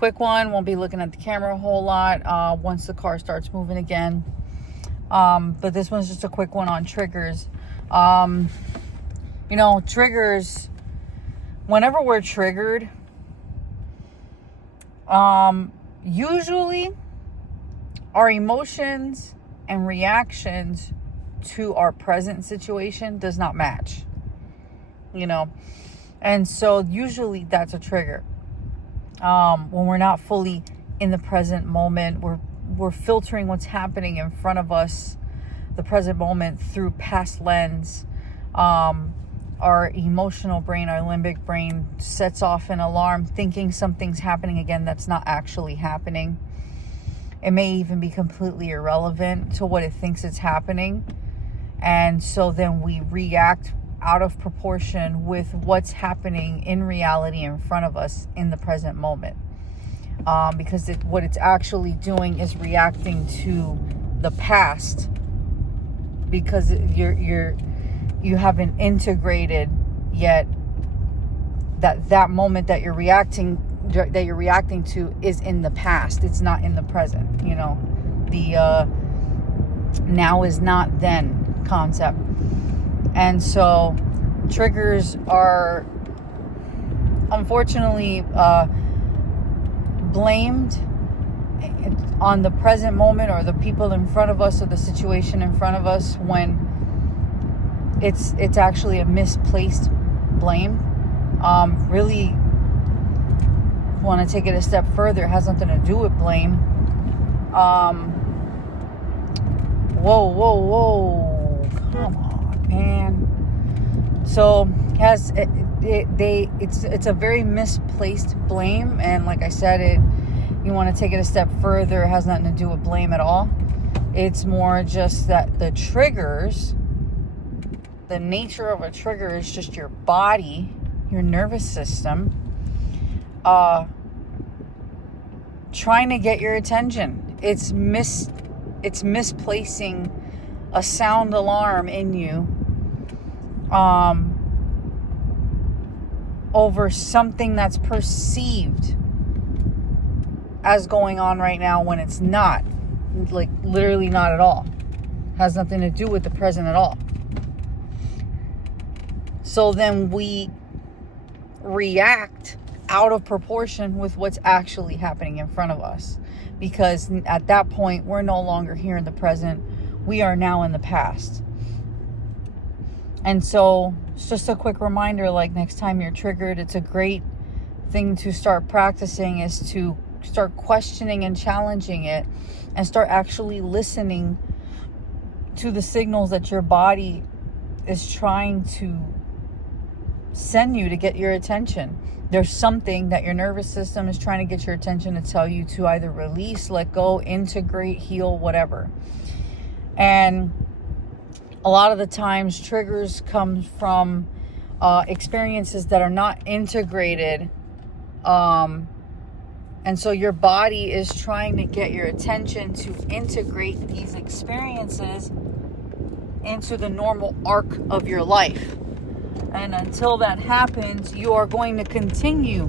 Quick one, won't be looking at the camera a whole lot once the car starts moving again. But this one's just a quick one on triggers. Triggers, whenever we're triggered, usually our emotions and reactions to our present situation does not match, and so usually that's a trigger. When we're not fully in the present moment, we're filtering what's happening in front of us, the present moment, through past lens. Our emotional brain, our limbic brain, sets off an alarm thinking something's happening again that's not actually happening. It may even be completely irrelevant to what it thinks it's happening. And so then we react out of proportion with what's happening in reality in front of us in the present moment. Because what it's actually doing is reacting to the past, because you haven't integrated yet that moment that you're reacting to is in the past. It's not in the present. The now is not then concept. And so triggers are unfortunately blamed on the present moment or the people in front of us or the situation in front of us, when it's actually a misplaced blame. Really want to take it a step further. It has nothing to do with blame. Whoa, come on, man. So it's a very misplaced blame, and like I said, you want to take it a step further. It has nothing to do with blame at all. It's more just that the triggers, the nature of a trigger is just your body, your nervous system, trying to get your attention. It's misplacing a sound alarm in you over something that's perceived as going on right now, when it's not. Like, literally not at all. Has nothing to do with the present at all. So then we react out of proportion with what's actually happening in front of us, because at that point we're no longer here in the present. We are now in the past. And so it's just a quick reminder, like, next time you're triggered, it's a great thing to start practicing, is to start questioning and challenging it, and start actually listening to the signals that your body is trying to send you to get your attention. There's something that your nervous system is trying to get your attention to tell you to either release, let go, integrate, heal, whatever. And a lot of the times triggers come from experiences that are not integrated. And so your body is trying to get your attention to integrate these experiences into the normal arc of your life. And until that happens, you are going to continue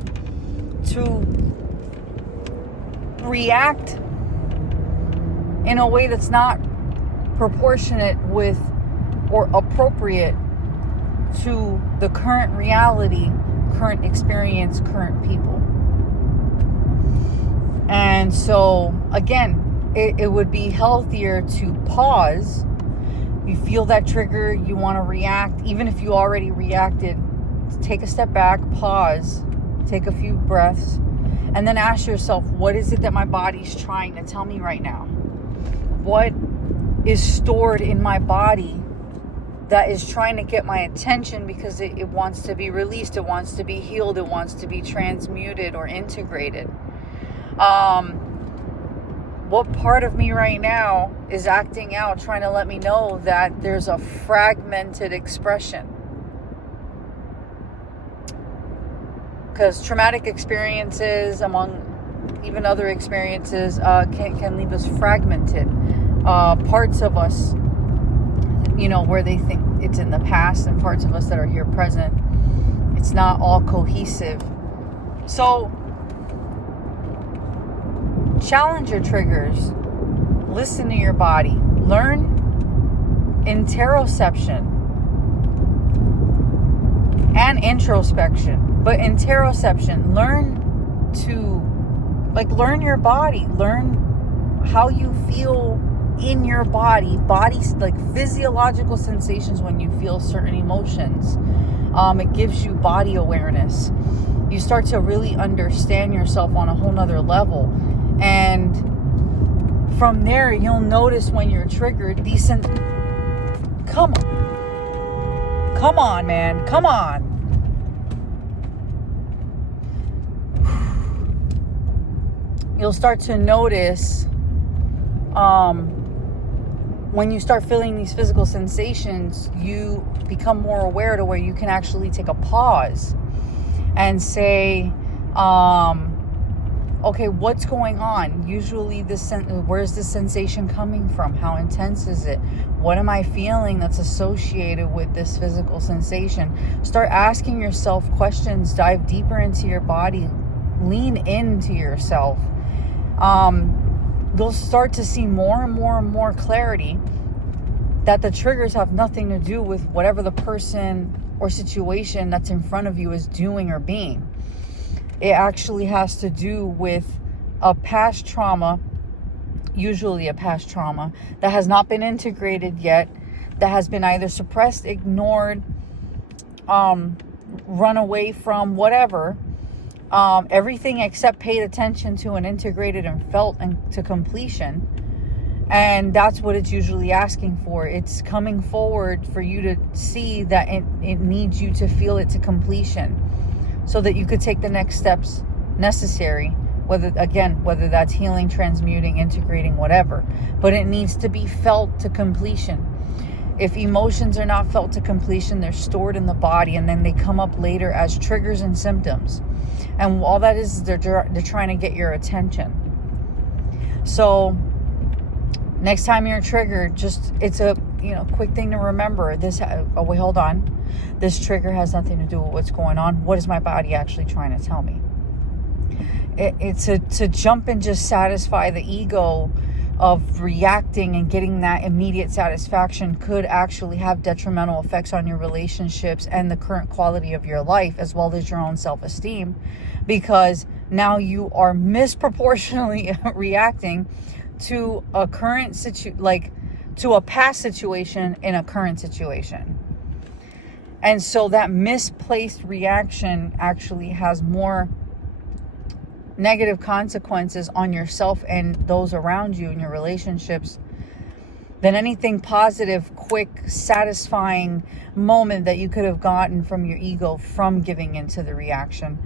to react in a way that's not proportionate with or appropriate to the current reality, current experience, current people. And so, again, it would be healthier to pause. You feel that trigger, you want to react, even if you already reacted, take a step back, pause, take a few breaths, and then ask yourself, what is it that my body's trying to tell me right now? What is stored in my body that is trying to get my attention because it wants to be released, it wants to be healed, it wants to be transmuted or integrated? What part of me right now is acting out, trying to let me know that there's a fragmented expression? Because traumatic experiences, among even other experiences, can leave us fragmented. Parts of us, where they think it's in the past, and parts of us that are here present, it's not all cohesive. So challenge your triggers. Listen to your body. Learn interoception and introspection. But interoception, learn your body. Learn how you feel in your body. Body's like physiological sensations when you feel certain emotions. It gives you body awareness. You start to really understand yourself on a whole nother level. And from there, you'll notice when you're triggered, come on, man. Come on. You'll start to notice when you start feeling these physical sensations, you become more aware to where you can actually take a pause and say, okay, what's going on? Usually where's the sensation coming from? How intense is it? What am I feeling that's associated with this physical sensation? Start asking yourself questions, dive deeper into your body, lean into yourself. You'll start to see more and more and more clarity that the triggers have nothing to do with whatever the person or situation that's in front of you is doing or being. It actually has to do with a past trauma, usually a past trauma, that has not been integrated yet, that has been either suppressed, ignored, run away from, whatever. Everything except paid attention to and integrated and felt to completion. And that's what it's usually asking for. It's coming forward for you to see that it needs you to feel it to completion so that you could take the next steps necessary, whether that's healing, transmuting, integrating, whatever. But it needs to be felt to completion. If emotions are not felt to completion, they're stored in the body and then they come up later as triggers and symptoms. And all that is they're trying to get your attention. So next time you're triggered, it's a quick thing to remember. Hold on. This trigger has nothing to do with what's going on. What is my body actually trying to tell me? It's to jump and just satisfy the ego of reacting and getting that immediate satisfaction could actually have detrimental effects on your relationships and the current quality of your life, as well as your own self-esteem, because now you are misproportionately reacting to a current to a past situation in a current situation. And so that misplaced reaction actually has more negative consequences on yourself and those around you in your relationships than anything positive, quick, satisfying moment that you could have gotten from your ego from giving into the reaction.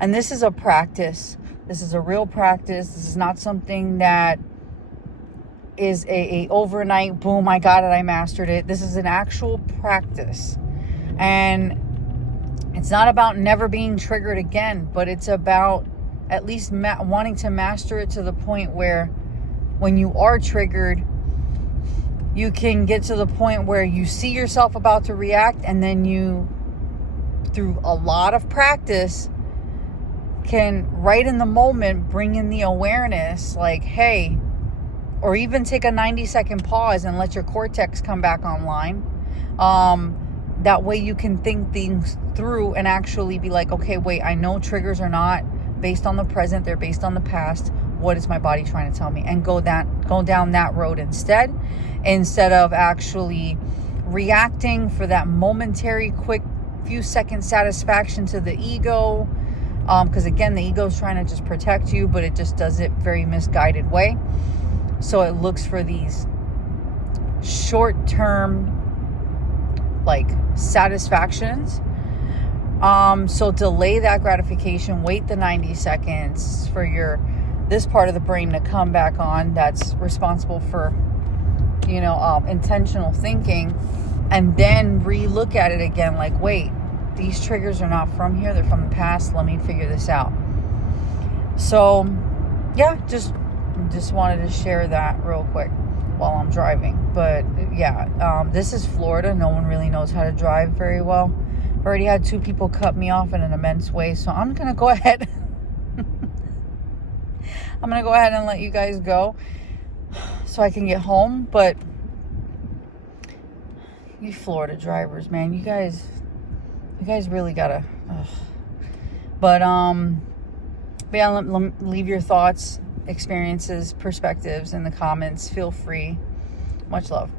And this is a practice. This is a real practice. This is not something that is a overnight, boom, I got it, I mastered it. This is an actual practice. And it's not about never being triggered again, but it's about at least wanting to master it to the point where when you are triggered, you can get to the point where you see yourself about to react, and then you, through a lot of practice, can right in the moment bring in the awareness like, hey, or even take a 90-second pause and let your cortex come back online. That way you can think things through and actually be like, okay, wait, I know triggers are not based on the present, they're based on the past. What is my body trying to tell me? And go down that road instead of actually reacting for that momentary, quick, few second satisfaction to the ego. Because again, the ego is trying to just protect you, but it just does it very misguided way. So it looks for these short-term satisfactions. So delay that gratification, wait the 90 seconds for this part of the brain to come back on that's responsible for, intentional thinking, and then re-look at it again like, wait, these triggers are not from here, they're from the past, let me figure this out. So yeah, just wanted to share that real quick while I'm driving. But yeah, this is Florida. No one really knows how to drive very well. I've already had 2 people cut me off in an immense way, so I'm gonna go ahead I'm going to go ahead and let you guys go so I can get home. But you Florida drivers, man, you guys really gotta. Ugh. But yeah, leave your thoughts, experiences, perspectives in the comments. Feel free. Much love.